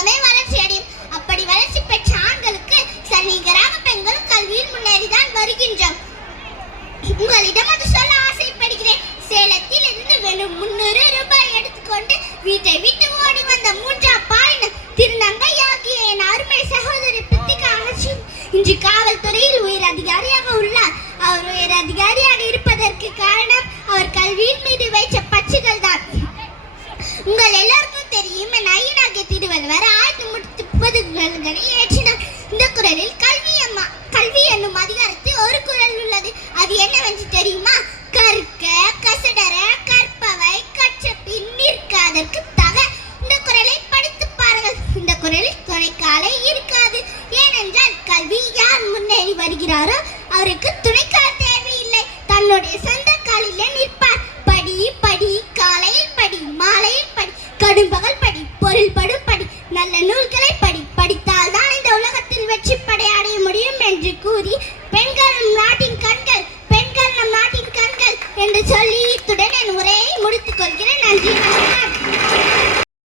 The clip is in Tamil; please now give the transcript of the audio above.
சமூகமே வளர்ச்சி அடையும். அப்படி வளர்ச்சி பெற்ற ஆண்களுக்கு சரிநிகராக பெண்களும் கல்வியில் முன்னேறிதான் வருகின்றோம். உங்களிடம் அது சொல்ல ஆசைப்படுகிறேன். சேலத்தில் இருந்து வெறும் 300 ரூபாய் எடுத்துக்கொண்டு வீட்டை விட்டு ஓடி வந்த 3ஆம் பாலினம் திருநங்கையாகிய என் அருமை சகோதரி பிரித்திகா அகர்ஷன் இன்று காவல்துறையில் உயர் அதிகாரியாக உள்ளார். அவர் உயர் அதிகாரியாக இருப்பதற்கு காரணம் அவர் கல்வியின் மீது வைத்த பற்றுகள் தான். உங்கள் எல்லாருக்கும் தெரியும், என் ஐயனாகிய திருவள்ளுவர் 1030 குறள்களை ஏற்றினார். இந்த குறளில் கல்வி என்னும் அதிகாரத்தில் ஒரு குறள் உள்ளது. அது என்னவென்று தெரியுமா? கற்க கசடர கற்பவை கற்ற பின் நிற்காதற்கு தக. இந்த குறளை படித்து பாருங்கள். இந்த குறளில் துணைக்காலே இருக்காது. ஏனென்றால் கல்வி யார் முன்னேறி வருகிறாரோ அவருக்கு துணைக்கால் தேவையில்லை. தன்னுடைய சொந்த காலிலே நிற்பார். படி படி, காலையில் படி, மாலையில் படி, கடும்பகல் படி, பொருள்படும் படி, நல்ல நூல்களை படி. படித்தால் தான் இந்த உலகத்தில் வெற்றி படை அடைய முடியும் என்று கூறி